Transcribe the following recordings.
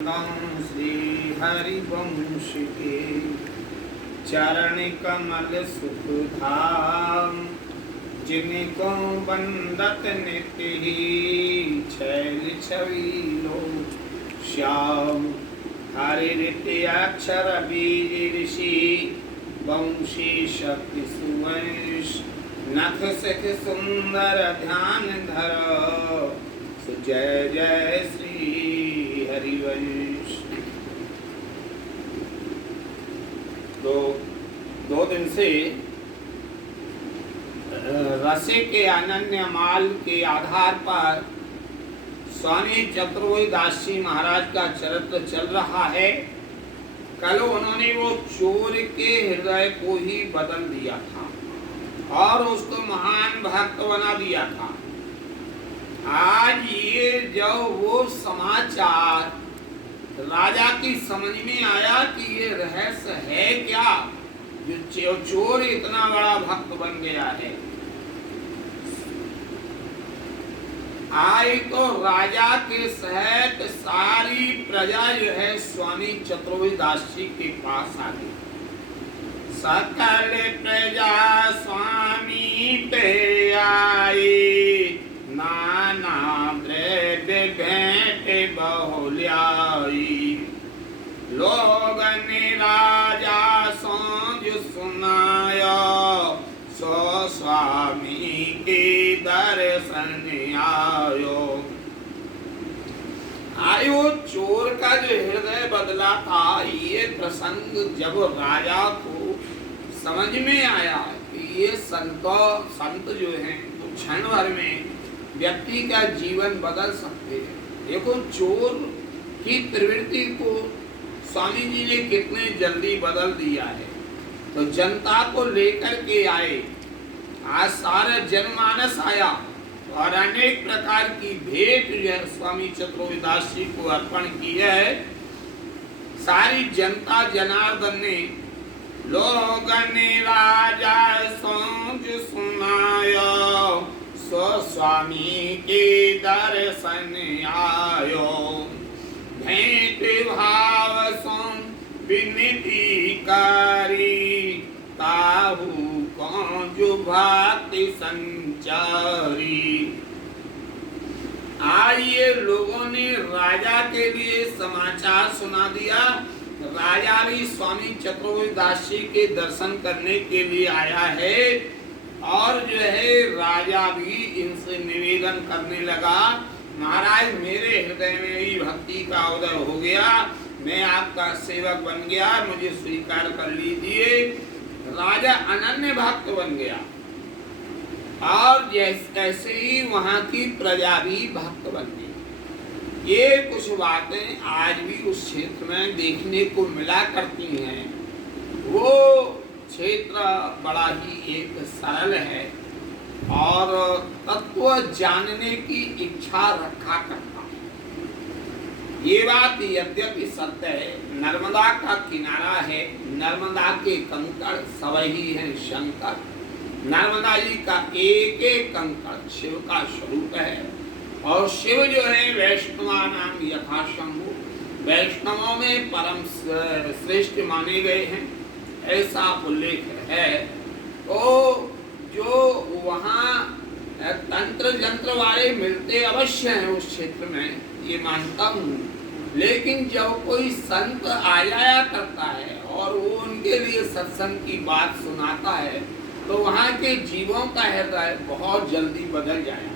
श्री हरिवंश के चरण कमल सुख धाम, जिनको बंदत नित्य ही छैल छवीलो श्याम। हरि ऋत्य अक्षर बीज ऋषि वंशी शक्ति सुवंश, नख सिख सुंदर ध्यान धर, जय जय श्री हरिवंश। तो 2 दिन से रसे के अनन्य माल के आधार पर स्वामी चतुर्वेदी दास जी महाराज का चरित्र चल रहा है। कल उन्होंने वो चोर के हृदय को ही बदल दिया था और उसको महान भक्त बना दिया था। आज ये जब वो समाचार राजा की समझ में आया कि ये रहस्य है क्या, जो चोर इतना बड़ा भक्त बन गया है। आई तो राजा के सहित सारी प्रजा जो है स्वामी चतुर्वेदी दास जी के पास आ गई। सकल प्रजा स्वामी पे आई, नाना द्रव्य भेंट बहुल्याई। लोग ने राजा सांझ सुनाया, सो स्वामी के दर्शन आयो। आयो चोर का जो हृदय बदला था, ये प्रसंग जब राजा को समझ में आया कि ये संत जो हैं तो क्षण भर में व्यक्ति का जीवन बदल सकते हैं। देखो चोर की प्रवृत्ति को स्वामी जी ने कितने जल्दी बदल दिया है। तो जनता को लेकर के आए, आज सारा जनमानस आया और अनेक प्रकार की भेंट जो है स्वामी चतुर्वेदी दास जी को अर्पण की है। सारी जनता जनार्दन ने लोग ने राजा सांझ सुनायो, सो स्वामी के दर्शन आयो। भेंट भाव सुन विनती करी, ताहू कौन जो भक्ति संचारी। आइए लोगों ने राजा के लिए समाचार सुना दिया। राजा भी स्वामी चतुर्वेदी दास जी के दर्शन करने के लिए आया है और जो है राजा भी इनसे निवेदन करने लगा, महाराज मेरे हृदय में ही भक्ति का उदय हो गया, मैं आपका सेवक बन गया, मुझे स्वीकार कर लीजिए। राजा अनन्य भक्त बन गया और ऐसे ही वहां की प्रजा भी भक्त बन गई। ये कुछ बातें आज भी उस क्षेत्र में देखने को मिला करती हैं। वो क्षेत्र बड़ा ही एक सरल है और तत्व जानने की इच्छा रखा करता है। ये बात यद्यपि सत्य है, नर्मदा का किनारा है, नर्मदा के कंकड़ सवही हैं शंकर। नर्मदा जी का एक एक कंकड़ शिव का स्वरूप है और शिव जो है वैष्णवा नाम यथा शंभु, वैष्णवों में परम श्रेष्ठ माने गए हैं, ऐसा उल्लेख है। तो जो वहाँ तंत्र जंत्र वाले मिलते अवश्य हैं उस क्षेत्र में, ये मानता हूँ। लेकिन जब कोई संत आ जाया करता है और वो उनके लिए सत्संग की बात सुनाता है तो वहाँ के जीवों का हृदय बहुत जल्दी बदल जाए।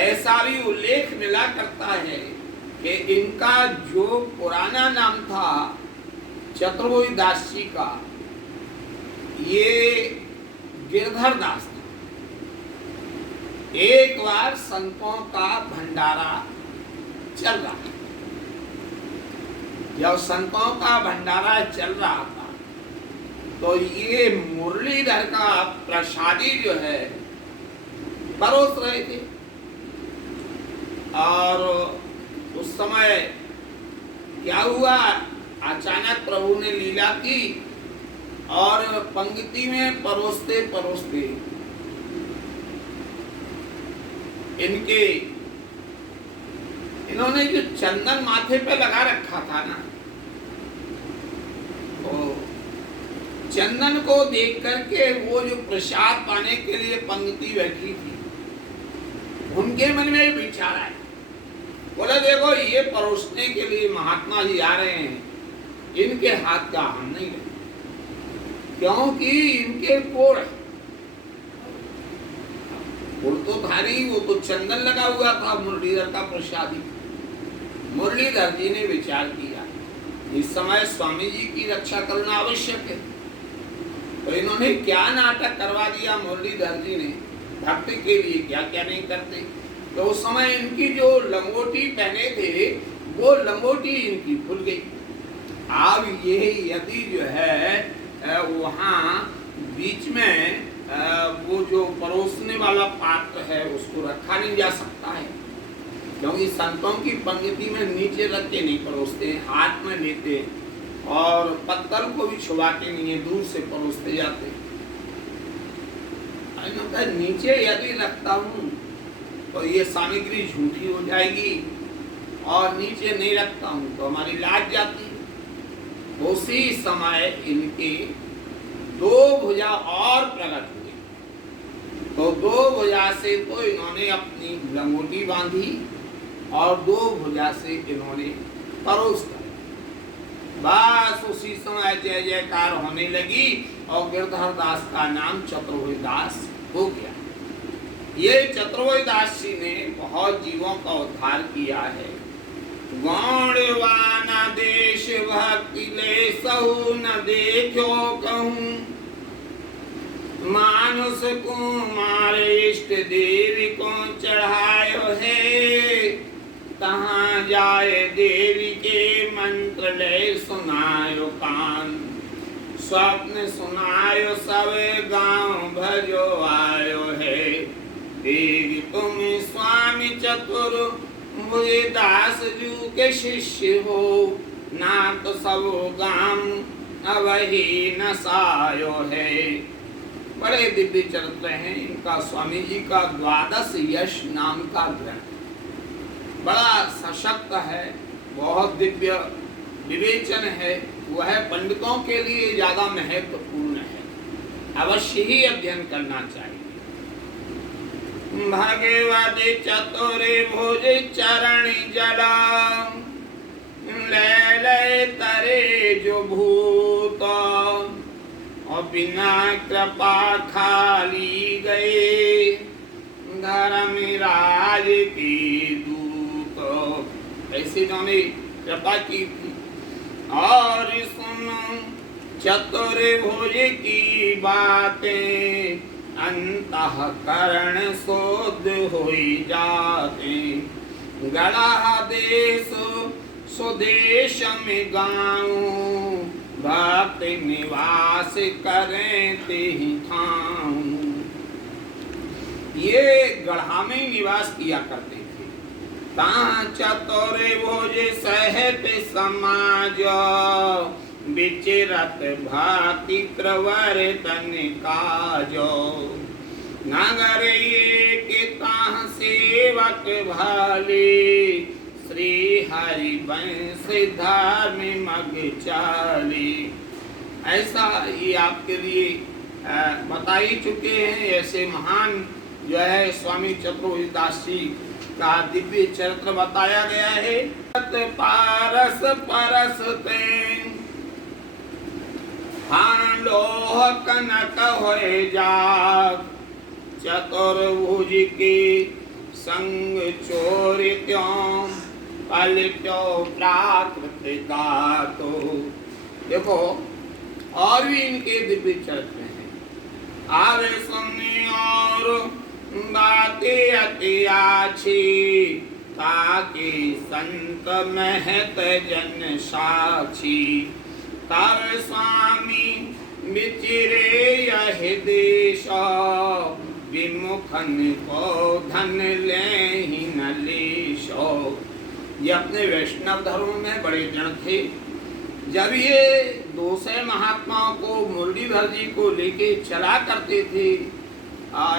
ऐसा भी उल्लेख मिला करता है कि इनका जो पुराना नाम था चतुर्वेदी दास जी का, ये गिरधर दास था। एक बार संतों का भंडारा चल रहा था। जब संतों का भंडारा चल रहा था तो ये मुरलीधर का प्रसादी जो है परोस रहे थे और उस समय क्या हुआ, अचानक प्रभु ने लीला की और पंक्ति में परोसते परोसते इनके इन्होंने जो चंदन माथे पे लगा रखा था ना, तो चंदन को देख करके वो जो प्रसाद पाने के लिए पंक्ति बैठी थी, उनके मन में विचार आया, बोले देखो ये परोसने के लिए महात्मा जी आ रहे हैं, इनके हाथ का हम नहीं लेंगे, क्योंकि इनके कोड़ तो धारी, वो तो चंदन लगा हुआ था मुरलीधर का प्रसादी। मुरलीधर जी ने विचार किया इस समय स्वामी जी की रक्षा करना आवश्यक है, तो इन्होंने क्या नाटक करवा दिया मुरलीधर जी ने, भक्ति के लिए क्या क्या नहीं करते। तो उस समय इनकी जो लंगोटी पहने थे वो लंगोटी इनकी खुल गई। अब ये यदि जो है वहाँ बीच में वो जो परोसने वाला पात्र है उसको रखा नहीं जा सकता है, क्योंकि संतों की पंक्ति में नीचे रख के नहीं परोसते हैं, हाथ में लेते हैं और पत्तल को भी छुपाते नहीं है, दूर से परोसते जाते हैं। नीचे यदि रखता हूँ तो ये सामग्री झूठी हो जाएगी, और नीचे नहीं रखता हूँ तो हमारी लाज जाती है। उसी समय इनके दो भुजा और प्रकट हुई, तो दो भुजा से तो इन्होंने अपनी लंगोटी बांधी और दो भुजा से इन्होंने परोस कर, बस उसी समय जय जयकार होने लगी और गिरधर दास का नाम चतुर्भुज दास हो गया। ये चतुर्भुज दास जी ने बहुत जीवों का उद्धार किया है। गौणवाना देश भक्ति ले सहु न देखो कहूँ, मानुष कुमार इष्ट देवी को चढ़ायो है, तहाँ जाए देवी के मंत्र ले सुनायो कान, स्वप्न सुनायो सब गांव भजो आयो है, देवी तुम स्वामी चतुर्भुज दास जू के शिष्य हो, ना तो सब गांव अवही नसायो है। बड़े दिव्य चरित्र हैं इनका। स्वामी जी का 12 यश नाम का ग्रंथ बड़ा सशक्त है, बहुत दिव्य विवेचन है, वह पंडितों के लिए ज्यादा महत्वपूर्ण है, अवश्य ही अध्ययन करना चाहिए। भगवती चतुर्भुज चरण जला, ले ले तरे जो भूत, और बिना कृपा खाली गए धर्मराज की दूत। ऐसे इन्होंने कृपा की थी। और सुनो चतुर्भुज की बातें, अंतःकरण शोध होई जाते, गड़ा देश स्वदेश में गाऊं, भक्त निवास करें तेहि ठाऊं। ये गढ़ा में निवास किया करते थे। ता चतुर्भुज सहत समाज, विचरत भाति प्रवर्तन काजो, नगर के ताह सेवक भाले, श्री हरि वंश धर्म मग चाली। ऐसा ये आपके लिए बता ही चुके हैं। ऐसे महान जो है स्वामी चतुर्भुज दास जी का दिव्य चरित्र बताया गया है। पारस परस हाँ लोह कनक होए जाग, चतुर्भुज के संग चोरित्यों पलटो प्राकृत गातो। देखो और भी इनके दिव्य चरित्र हैं। आवे सुनने और बातें अति आछी, ताकि संत महत जन साक्षी, तब स्वामी विचिरे यह देश, विमुखन को धन ले ही न लेशो। ये अपने वैष्णव धर्म में बड़े जन थे। जब ये 200 महात्माओं को मुरलीधर जी को लेके चला करते थे,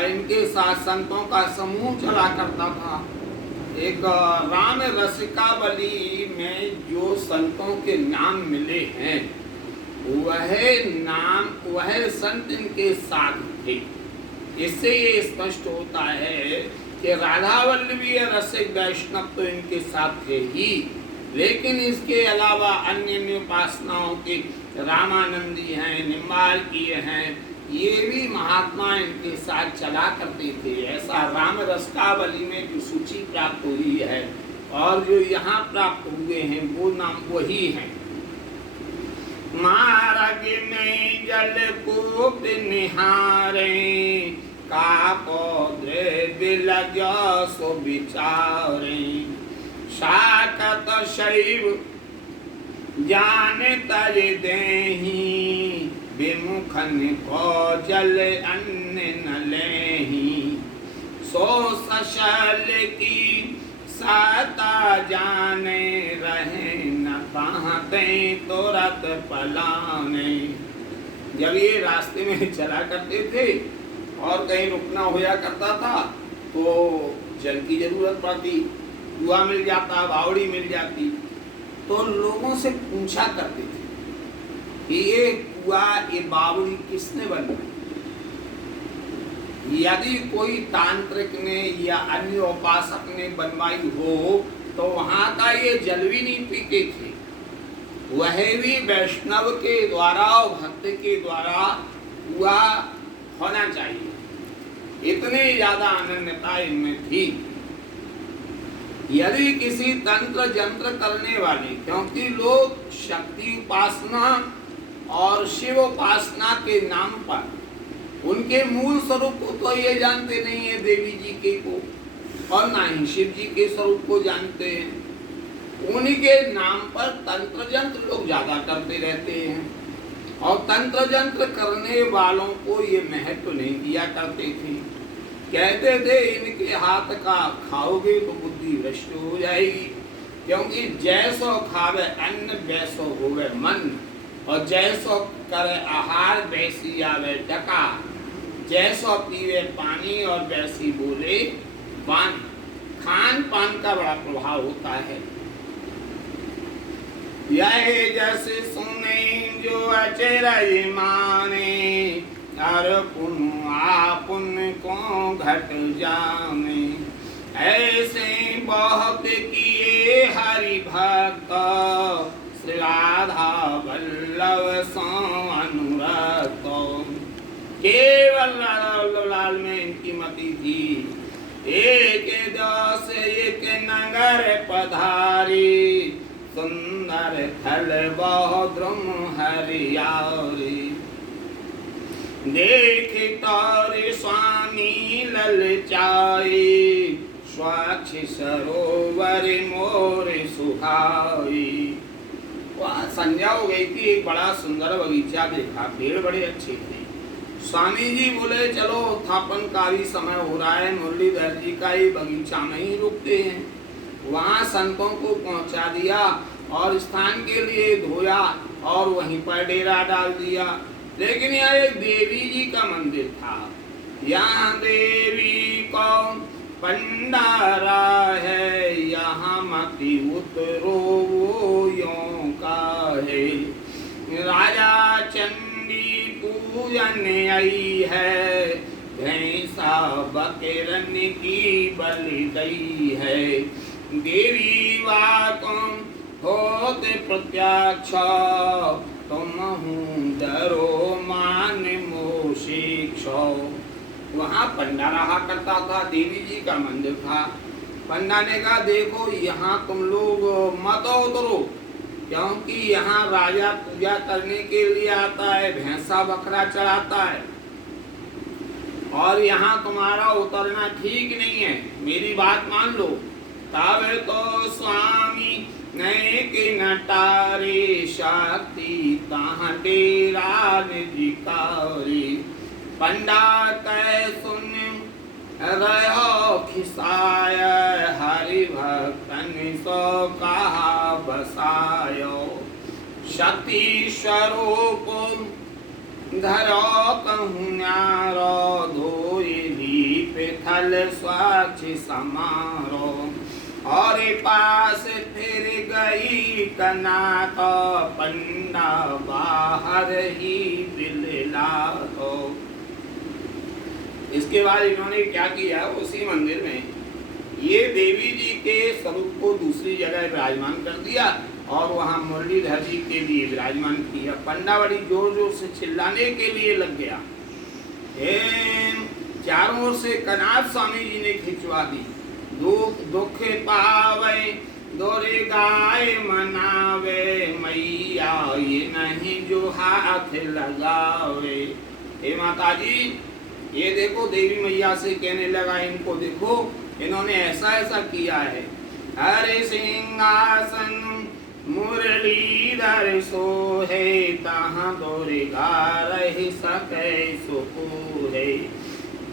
इनके साथ संतों का समूह चला करता था, एक राम रसिकावली में जो संतों के नाम मिले हैं वह संत इनके साथ थे। इससे ये स्पष्ट होता है कि राधा वल्लभी रसिक वैष्णव तो इनके साथ थे ही, लेकिन इसके अलावा अन्य उपासनाओं के रामानंदी हैं, निम्बार्कीय हैं, ये भी महात्मा इनके साथ चला करते थे। ऐसा राम रसिकावली में जो सूची प्राप्त हुई है और जो यहाँ प्राप्त हुए हैं वो नाम वही हैं। मार्ग में जल कूप निहारे काको द्रव्य लग्यो सो विचारे शाकत शैव जाने तर देही विमुखन को जल अन्न न लेही सो सशल की साता जाने रहे न पाते तुरंत पलाने। जब ये रास्ते में चला करते थे और कहीं रुकना होया करता था तो जल की जरूरत पड़ती, कुआं मिल जाता, बावड़ी मिल जाती, तो लोगों से पूछा करते थे कि ये कुआं, ये बावड़ी किसने बनवाई। यदि कोई तांत्रिक ने या अन्य उपासक ने बनवाई हो तो वहां का ये जल भी नहीं पीते थे, वह भी वैष्णव के द्वारा और भक्त के द्वारा हुआ होना चाहिए। इतनी ज्यादा अनन्यता इनमें थी। यदि किसी तंत्र जंत्र करने वाले, क्योंकि लोग शक्ति उपासना और शिव उपासना के नाम पर उनके मूल स्वरूप को तो ये जानते नहीं है देवी जी के को, और ना ही शिव जी के स्वरूप को जानते हैं। उनके नाम पर तंत्र जंत्र लोग ज्यादा करते रहते हैं और तंत्र जंत्र करने वालों को ये महत्व नहीं दिया करते थे। कहते थे इनके हाथ का खाओगे तो बुद्धि भ्रष्ट हो जाएगी, क्योंकि जैसो खावे अन्न वैसो होवे मन, और जैसो करे आहार वैसी आवे टका, जैसो पीवे पानी और वैसी बोले वाणी। खान पान का बड़ा प्रभाव होता है। यह जैसे सुने जो अचरज माने, और पुन आपुन को घट जाने। ऐसे बहुत किए हरि भक्त, श्री राधा वल्लभ सो अनुरक्त। केवल लाल में इनकी मति थी। एक दस एक नगर पधारी, सुंदर थल बहुद्रुम हरियारी। देख तारे स्वामी ललचाई, स्वच्छ सरोवर मोर सुहाई। वहाँ संध्या हो गई थी, एक बड़ा सुंदर बगीचा देखा, पेड़ बड़े अच्छे थे। स्वामी जी बोले चलो उत्थापन का भी समय हो रहा है, मुरलीधर जी का ही बगीचा में ही रुकते हैं। वहाँ संतों को पहुँचा दिया और स्थान के लिए धोया और वहीं पर डेरा डाल दिया। लेकिन यहाँ एक देवी जी का मंदिर था। यहाँ देवी को भंडारा है, यहाँ मति उतरो वो यों का है। राजा चंडी पूजन आई है, भैंसा बकरन की बलि गई है। देवी वाकम होते प्रत्यक्ष, तुम डरो मान मोशिक्ष। वहाँ पंडा रहा करता था, देवी जी का मंदिर था। पंडा ने कहा देखो यहाँ तुम लोग मत उतरो, क्योंकि यहाँ राजा पूजा करने के लिए आता है, भैंसा बकरा चढ़ाता है, और यहाँ तुम्हारा उतरना ठीक नहीं है, मेरी बात मान लो। तब तो स्वामी नए के नटारे, शक्ति तहाँ डेरा निजिकारी। पंडा कह सुन रहो खिसाय, हरि भक्तन सो कहा बसायो। शक्ति स्वरूप धरो कहूँ न्यारो, धोई दीप थल स्वच्छ समारो। और पास फिर गई कना तो पंडा बाहर ही बिलला तो। इसके बाद इन्होंने क्या किया, उसी मंदिर में ये देवी जी के स्वरूप को दूसरी जगह विराजमान कर दिया और वहाँ मुरलीधर जी के लिए विराजमान किया। पंडा बड़ी जोर जोर से चिल्लाने के लिए लग गया। चारों ओर से कनाथ स्वामी जी ने खिंचवा दी। दुख पावे दोरे गाय मनावे मैया, ये नहीं जो हाथ लगावे। हे माता जी, ये देखो देवी मैया से कहने लगा, इनको देखो इन्होंने ऐसा ऐसा किया है। हरे सिंहासन मुरलीधर सोहे, तहाँ दोरे गा रही सके सुकूहे।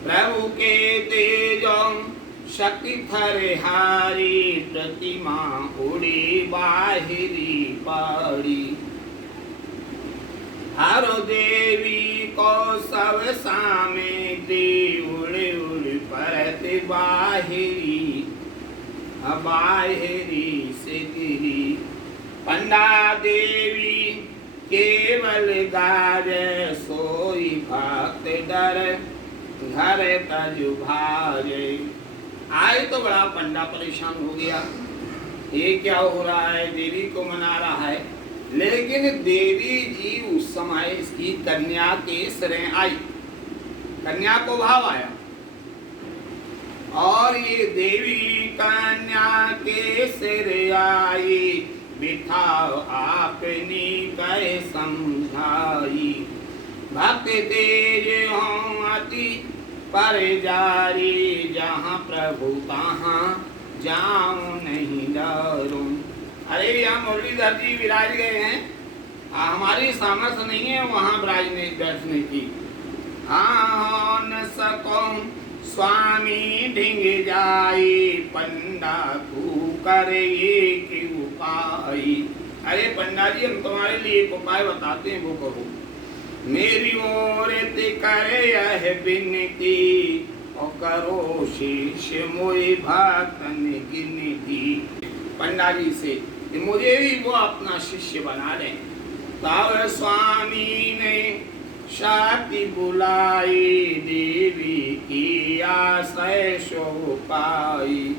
प्रभु के तेजों शक्ति थरे हारी, प्रतिमा उड़ी बाहिरी पड़ी। हरो देवी को सब सामग्री, उड़ उड़ परत बाहिरी बाहिरी से गिरी। पंडा देवी केवल गाज, सोई भक्त डर घर तजु भाजे। आए तो बड़ा पंडा परेशान हो गया, ये क्या हो रहा है, देवी को मना रहा है। लेकिन देवी जी उस समय इसकी कन्या के सिरे आई, कन्या को भाव आया और ये देवी कन्या के सिर आई। बिठाओ आपनी कहे समझाई, भक्त तेज हों अति पर जारी, जहाँ प्रभु तहाँ जाऊं नहीं डरूं। अरे यहाँ मुरलीधर जी विराज गए हैं, हमारी सामर्थ्य नहीं है वहाँ विराजने बैठने की। हाँ न सको स्वामी ढिंग जाई, पंडा तू करे कि उपाय। अरे पंडा जी, हम तुम्हारे लिए एक उपाय बताते हैं, वो करो। मेरी ओर करे यह विनती, और करो शीश मोई भक्तन गिनती। पंडा जी से कि मुझे भी वो अपना शिष्य बना लें। तब स्वामी ने शाति बुलाई, देवी की आशय शो पाई।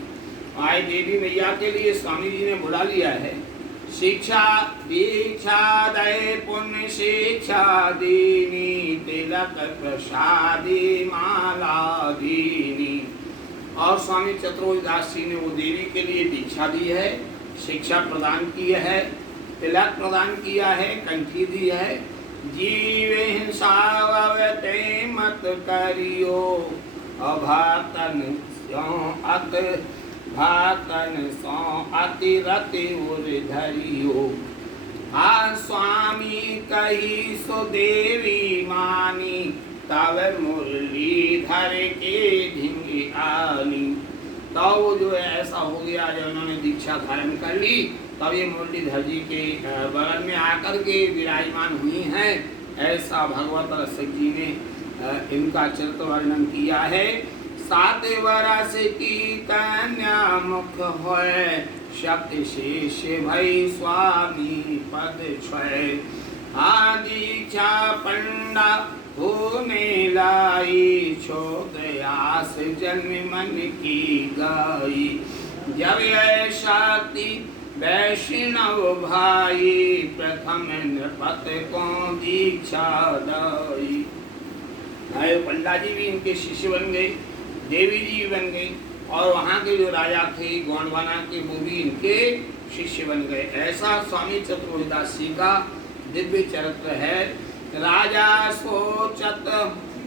आए देवी मैया के लिए स्वामी जी ने बुला लिया है। शिक्षा दीक्षा दय पुण्य शिक्षा दीनी, तिलक प्रसादी माला दीनी। और स्वामी चतुर्वेदी दास जी ने वो देवी के लिए दीक्षा दी है, शिक्षा प्रदान की है, तिलक प्रदान किया है, कंठी दी है। जीव हिंसा मत करियो, अभातन अत भातन सो अति रति उर धरियो। आ स्वामी कही सो देवी मानी, तब मुरलीधर के ढिंगी आनी। तो जो ऐसा हो गया, जब उन्होंने दीक्षा धारण कर ली, तब ये मुरलीधर जी के बगल में आकर के विराजमान हुई हैं। ऐसा भगवत रसिक जी ने इनका चरित्र वर्णन किया है। 7 वर्ष की कन्या मुख होए, शक्ति शेष भई स्वामी पद छय। दीक्षा पंडा होने लाई, छोदयास जन्म मन की गाई। जब यह शक्ति वैष्णव भाई, प्रथम नृपत को दीक्षा दाई। पंडा जी भी इनके शिष्य बन गए, देवी जी बन गई, और वहाँ के जो राजा थे गोंडवाना के, वो भी इनके शिष्य बन गए। ऐसा स्वामी चतुर्वेदी दास जी का दिव्य चरित्र है। राजा सोचत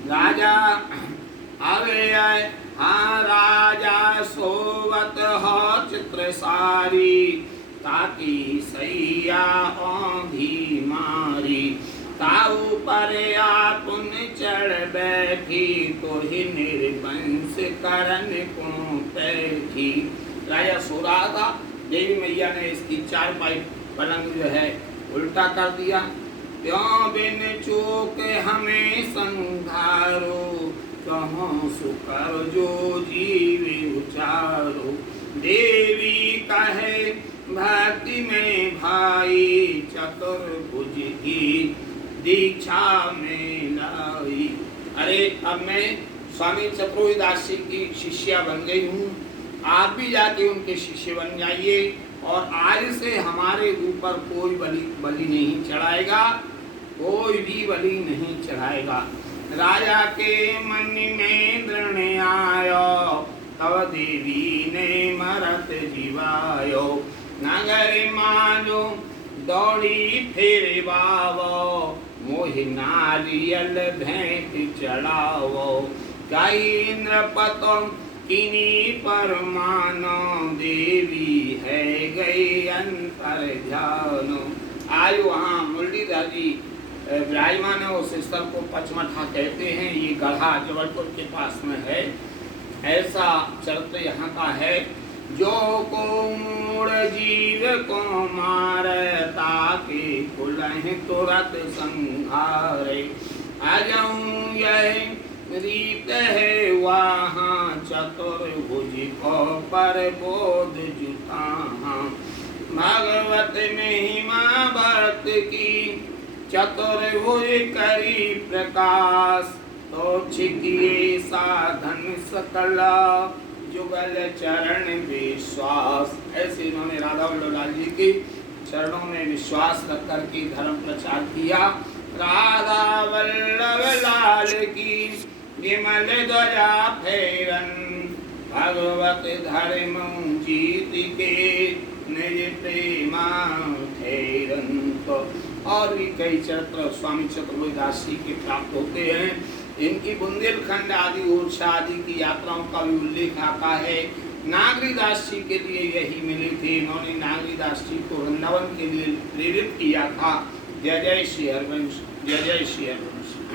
राजा आवे आए, हाँ राजा सोवत हो चित्र सारी, ताकि सैया औंधी मारी। ताऊ पर आपुन चढ़ बैठी, तो ही निर्वंश करन को बैठी। राजा सो रहा था, देवी मैया ने इसकी चारपाई पलंग जो है उल्टा कर दिया। त्यों बिन चूक हमें संघारो, कहो सुकर जो जीव उचारो। देवी कहे भक्ति में भाई, चतुर्भुज की दीक्षा में लाई। अरे अब मैं स्वामी चतुर्दास जी की शिष्या बन गई हूँ, आप भी जाके उनके शिष्य बन जाइए और आज से हमारे ऊपर कोई बलि नहीं चढ़ाएगा, कोई भी बलि नहीं चढ़ाएगा। राजा के मन में दृढ़ आयो, तब देवी ने मरत जीवायो। नगर मानो दौड़ी फेरे बावो, मोहि नारियल भेंट चढ़ावो। कई इंद्रपतो किनी परमानो, देवी है गई अंतर ध्यानो। आज वहाँ मुरलीधर जी विराजमान है, उस स्थल को पचमठा कहते हैं। ये गढ़ा जबलपुर के पास में है। ऐसा चरित्र यहाँ का है। जो को मूढ़ जीव को मारता के कुलहि तुरत संहारे। अजऊँ यह रीत है वहाँ, चतुर्भुज को पर बोध जुटा। भगवत महिमा भक्त की, चतुर्भुज करी प्रकाश। तो छिकिए साधन सकला, जुगल चरण विश्वास। ऐसे इन्होंने राधा वल्लभ लाल जी के चरणों में विश्वास रख कर के धर्म प्रचार किया। राधा वल्लभ लाल की विमल ध्वजा फैरन, भगवत धर्म जीत के निज प्रेमा ठेरन। तो और भी कई चरित्र स्वामी चतुर्दास जी के प्राप्त होते हैं। इनकी बुंदेलखंड आदि ओरछा आदि की यात्राओं का भी उल्लेख आता है। नागरीदास जी के लिए यही मिले थे। इन्होंने नागरीदास जी को वृंदावन के लिए प्रेरित किया था। जय जय श्री हरिवंश, जय जय श्री हरिवंश।